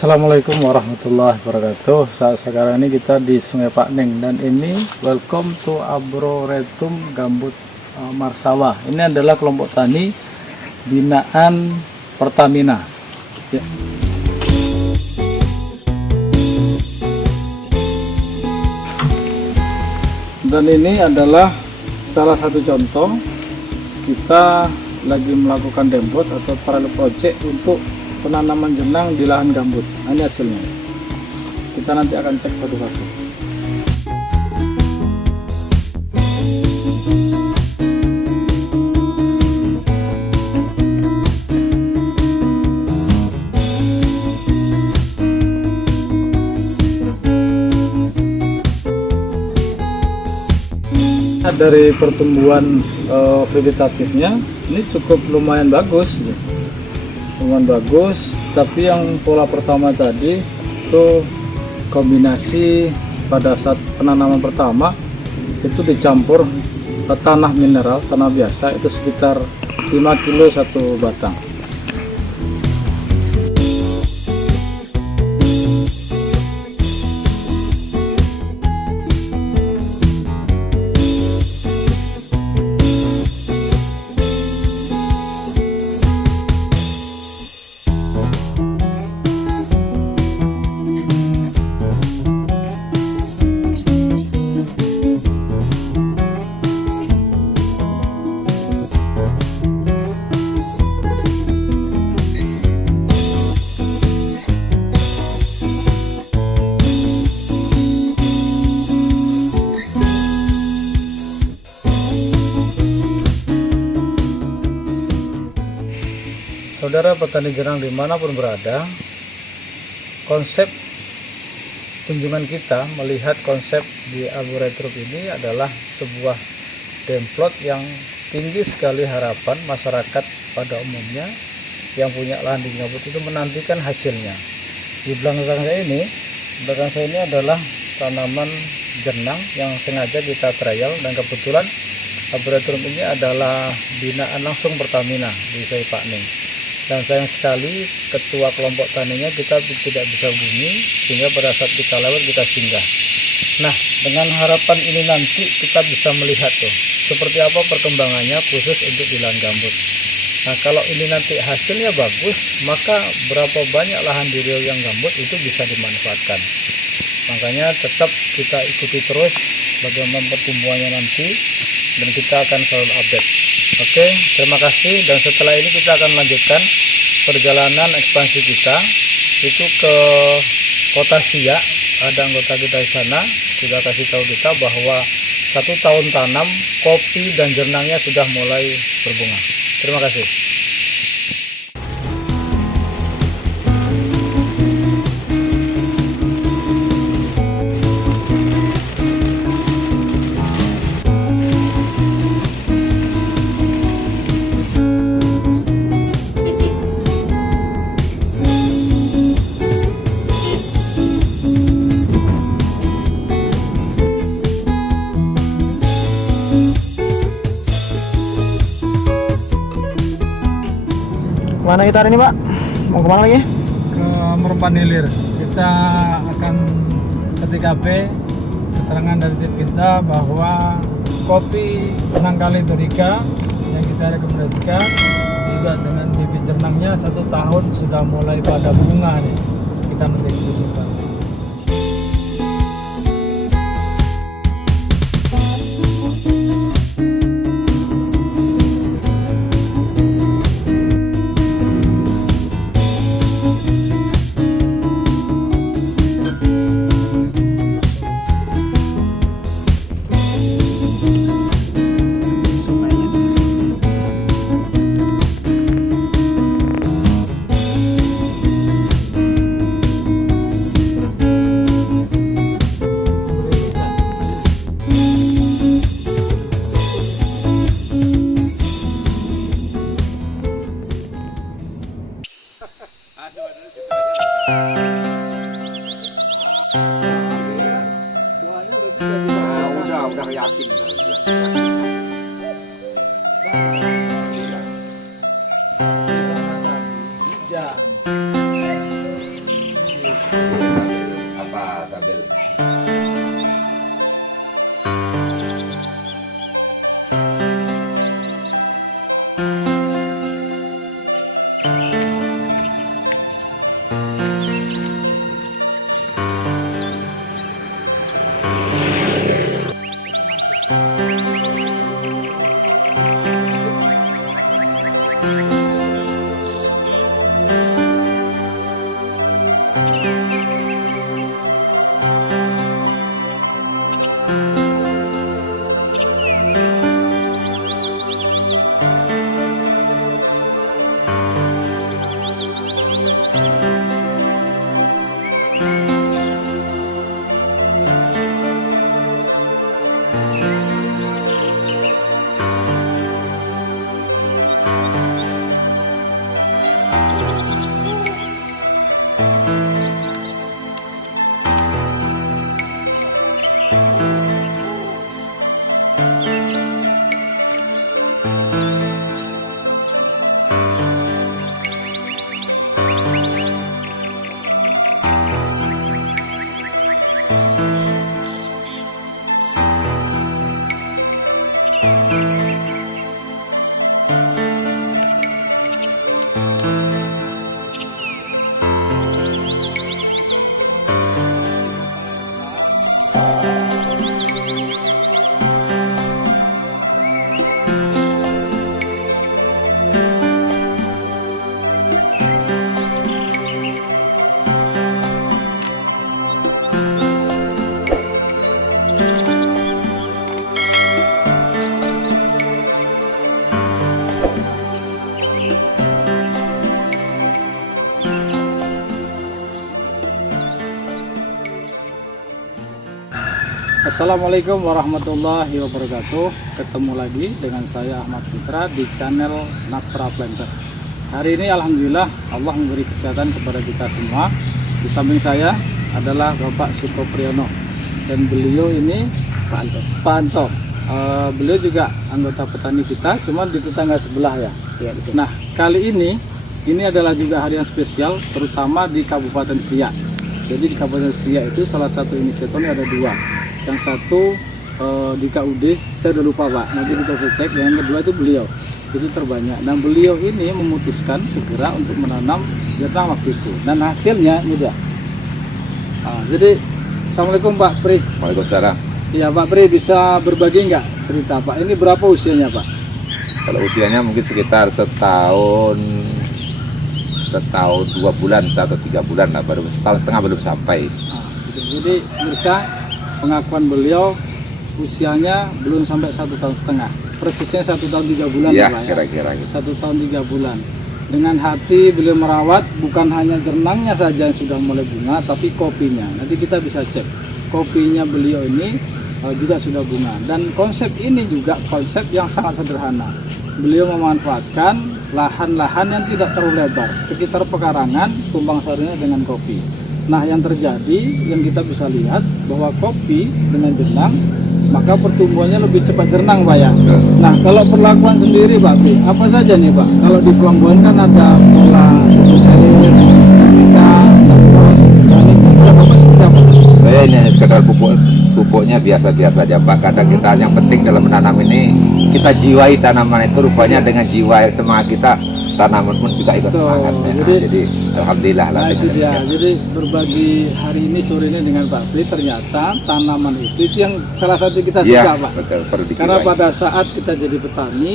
Assalamualaikum warahmatullahi wabarakatuh. Saat sekarang ini kita di Sungai Pakneng dan ini welcome to Arboretum Gambut Marsawa. Ini adalah kelompok tani binaan Pertamina. Ya. Dan ini adalah salah satu contoh kita lagi melakukan dembos atau paralel project untuk penanaman jenang di lahan gambut. Nah, ini hasilnya. Kita nanti akan cek satu-satu. Dari pertumbuhan vegetatifnya ini cukup lumayan bagus. Lumayan bagus, tapi yang pola pertama tadi itu kombinasi pada saat penanaman pertama itu dicampur ke tanah mineral, tanah biasa itu sekitar 5 kilo satu batang. Saudara petani jenang dimanapun berada, konsep kunjungan kita melihat konsep di Arboretum ini adalah sebuah demplot yang tinggi sekali harapan masyarakat pada umumnya yang punya lahan di gambut itu menantikan hasilnya. Di belakang saya ini adalah tanaman jenang yang sengaja kita trial, dan kebetulan Arboretum ini adalah binaan langsung Pertamina di Sungai Pakneng. Dan sayang sekali ketua kelompok taninya kita tidak bisa hubungi, sehingga pada saat kita lewat kita singgah. Nah, dengan harapan ini nanti kita bisa melihat tuh seperti apa perkembangannya khusus untuk di lahan gambut. Nah, kalau ini nanti hasilnya bagus, maka berapa banyak lahan di Riau yang gambut itu bisa dimanfaatkan. Makanya tetap kita ikuti terus bagaimana pertumbuhannya nanti, dan kita akan selalu update. Oke, terima kasih, dan setelah ini kita akan lanjutkan perjalanan ekspansi kita itu ke Kota Siak. Ada anggota kita di sana sudah kasih tahu kita bahwa 1 tahun tanam kopi dan jenangnya sudah mulai berbunga. Terima kasih. Mana kita hari ini, Pak? Mau kemana lagi? Ke Merupan Hilir. Kita akan ke TKP, keterangan dari tim kita bahwa kopi Penangkali Torika yang kita rekomendasikan juga dengan bibit jenangnya 1 tahun sudah mulai pada bunga nih. Kita nanti diskusikan. udah yakin Assalamualaikum warahmatullahi wabarakatuh. Ketemu lagi dengan saya Ahmad Fitra di channel Nastra Planter. Hari ini alhamdulillah Allah memberi kesehatan kepada kita semua. Di samping saya adalah Bapak Sukopriyono dan beliau ini Pak Anto. Beliau juga anggota petani kita, cuma di tetangga sebelah ya. Nah, kali ini adalah juga hari yang spesial, terutama di Kabupaten Siak. Jadi di Kabupaten Siak itu salah satu inisiatornya ada dua. Yang satu di KUD, saya udah lupa Pak, nanti kita cek. Yang kedua itu beliau, itu terbanyak. Dan beliau ini memutuskan segera untuk menanam jerang waktu itu. Dan hasilnya ini dia. Jadi Assalamualaikum Pak Pri. Waalaikumsalam. Iya Pak Pri, bisa berbagi nggak cerita Pak? Ini berapa usianya Pak? Kalau usianya mungkin sekitar setahun 2 bulan atau 3 bulan lah, baru setahun setengah belum sampai. Gitu. Jadi bisa pengakuan beliau usianya belum sampai 1 tahun setengah, persisnya 1 tahun 3 bulan Ya, Pak, kira-kira gitu. 1 tahun 3 bulan. Dengan hati beliau merawat, bukan hanya jernangnya saja yang sudah mulai bunga, tapi kopinya. Nanti kita bisa cek kopinya beliau ini juga sudah bunga. Dan konsep ini juga konsep yang sangat sederhana. Beliau memanfaatkan lahan-lahan yang tidak terlalu lebar, sekitar pekarangan, tumpang sarinya dengan kopi. Nah, yang terjadi yang kita bisa lihat bahwa kopi dengan jenang, maka pertumbuhannya lebih cepat jenang Pak ya. Nah, kalau perlakuan sendiri Pak, apa saja nih Pak? Kalau di Flamboyan kan ada pola Saya ini sekedar pupuknya biasa-biasa aja Pak. Kadang kita yang penting dalam menanam ini, kita jiwai tanaman itu rupanya dengan jiwa yang semangat kita, tanaman pun juga ikut semangat ya. Jadi alhamdulillah lah. Nah itu dia, jadi berbagi hari ini sore ini dengan Pak Pri, ternyata tanaman itu yang salah satu kita suka Ya, Pak. betul, perlu dijiwai. Karena pada saat kita jadi petani,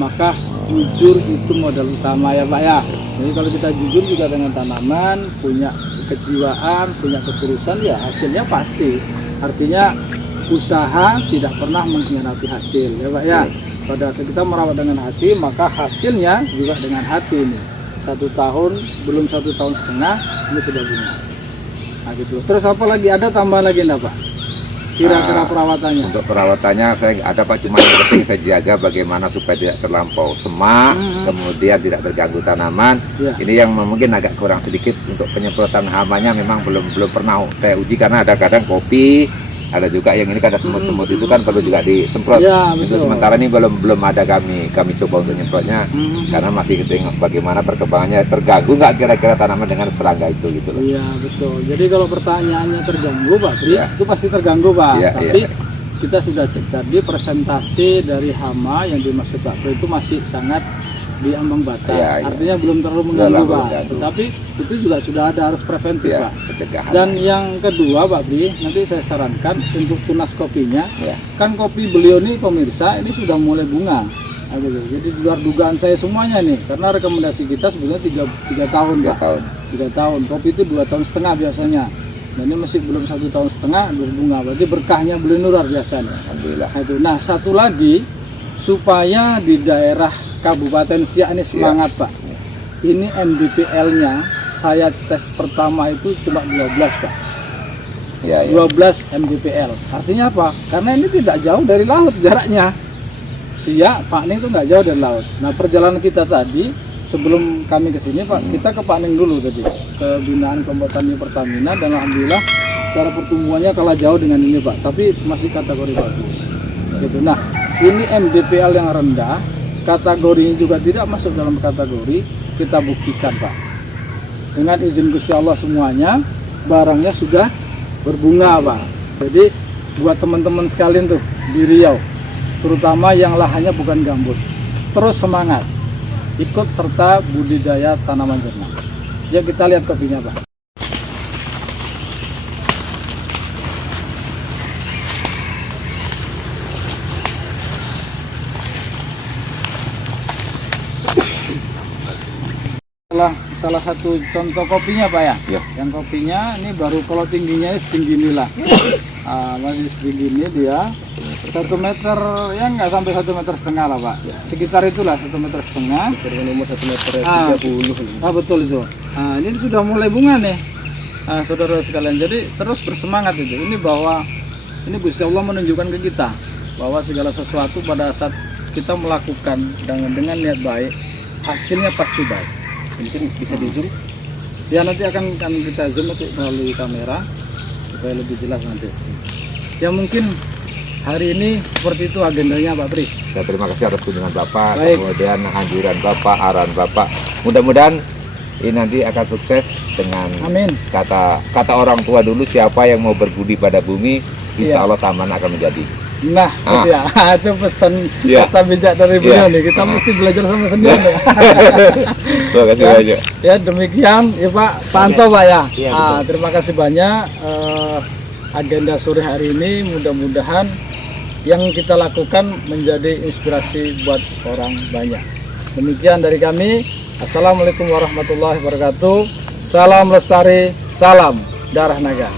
maka jujur itu modal utama ya Pak ya. Jadi kalau kita jujur juga dengan tanaman, punya kejiwaan, punya ketulusan, ya hasilnya pasti. Artinya usaha tidak pernah mengkhianati hasil ya Pak ya. Pada saat kita merawat dengan hati, maka hasilnya juga dengan hati ini. 1 tahun, belum 1 tahun setengah, ini sudah bunga. Nah gitu. Terus apa lagi? Ada tambahan lagi enggak Pak? Kira-kira perawatannya? Untuk perawatannya saya nggak ada Pak, cuma yang penting saya jaga bagaimana supaya tidak terlampau semak, kemudian tidak terganggu tanaman. Ya. Ini yang mungkin agak kurang sedikit untuk penyemprotan hamanya, memang belum pernah saya uji karena ada kadang kopi, ada juga yang ini kadang semut-semut itu kan perlu juga disemprot. Ya, Itu betul. sementara ini belum ada kami coba untuk nyemprotnya karena masih tengok bagaimana perkembangannya, terganggu nggak kira-kira tanaman dengan serangga itu gitu loh. Iya betul. Jadi kalau pertanyaannya terganggu Pak Pri, Ya. itu pasti terganggu Pak. Ya, Tapi ya. kita sudah cek tadi presentasi dari hama yang dimaksud Pak Pri itu masih sangat di ambang batas. Ya, ya. Artinya belum terlalu Belum mengganggu Pak. mengganggu. Tetapi itu juga sudah ada harus preventif Ya, Pak. pencegahan. Dan yang kedua Pak Pri, nanti saya sarankan untuk tunas kopinya. Ya. Kan kopi beliau nih pemirsa ini sudah mulai bunga. Nah, gitu. Jadi di luar dugaan saya semuanya nih, karena rekomendasi kita sebenarnya 3 tahun 3 Pak. tahun. 3 tahun, kopi itu 2 tahun setengah biasanya. Dan ini masih belum 1,5 tahun berbunga, berarti berkahnya belum luar biasa nih. Alhamdulillah. Nah, satu lagi supaya di daerah Kabupaten Siak ini semangat Pak. Ini MDPL-nya saya tes pertama itu cuma 12 Pak. Ya, ya. 12 MDPL. Artinya apa? Karena ini tidak jauh dari laut jaraknya. Siak, Pakning itu nggak jauh dari laut. Nah, perjalanan kita tadi sebelum kami ke sini Pak, kita ke Pakning dulu tadi, ke binaan kelompok tani Pertamina, dan alhamdulillah secara pertumbuhannya kalah jauh dengan ini Pak, tapi masih kategori bagus. Gitu. Nah, ini MDPL yang rendah, kategorinya juga tidak masuk dalam kategori, kita buktikan Pak. Dengan izin Gusti Allah semuanya, barangnya sudah berbunga Pak. Jadi buat teman-teman sekalian tuh di Riau, terutama yang lahannya bukan gambut, terus semangat ikut serta budidaya tanaman jernak. Ya, kita lihat kopinya Pak. Salah satu contoh kopinya Pak ya. Ya. Yang kopinya ini baru, kalau tingginya setinggi inilah. Masih setinggi ini dia. 1 meter, ya nggak sampai 1,5 meter lah Pak. Sekitar itulah 1,5 meter. Dengan umur 1 meter 30. Betul itu. Ini sudah mulai bunga nih, saudara sekalian. Jadi terus bersemangat itu. Ini bahwa ini Gusti Allah menunjukkan ke kita bahwa segala sesuatu pada saat kita melakukan dengan niat baik, hasilnya pasti baik. Mungkin bisa di zoom. Ya, nanti akan kita zoom nanti melalui kamera supaya lebih jelas nanti. Ya, mungkin hari ini seperti itu agendanya Pak Pri. Saya terima kasih atas kunjungan Bapak, Baik. kemudian anjuran Bapak, arahan Bapak. Mudah-mudahan ini nanti akan sukses dengan Amin. kata orang tua dulu, siapa yang mau berbudi pada bumi, insya Allah taman akan menjadi. Nah, itu ya. Itu pesan Ya. kata bijak dari beliau nih. Kita mesti belajar sama sendiri nih. Terima kasih banyak. Ya, demikian ya Pak Panto Pak ya. Iya, Terima kasih banyak agenda sore hari ini, mudah-mudahan yang kita lakukan menjadi inspirasi buat orang banyak. Demikian dari kami. Assalamualaikum warahmatullahi wabarakatuh. Salam lestari, salam darah naga.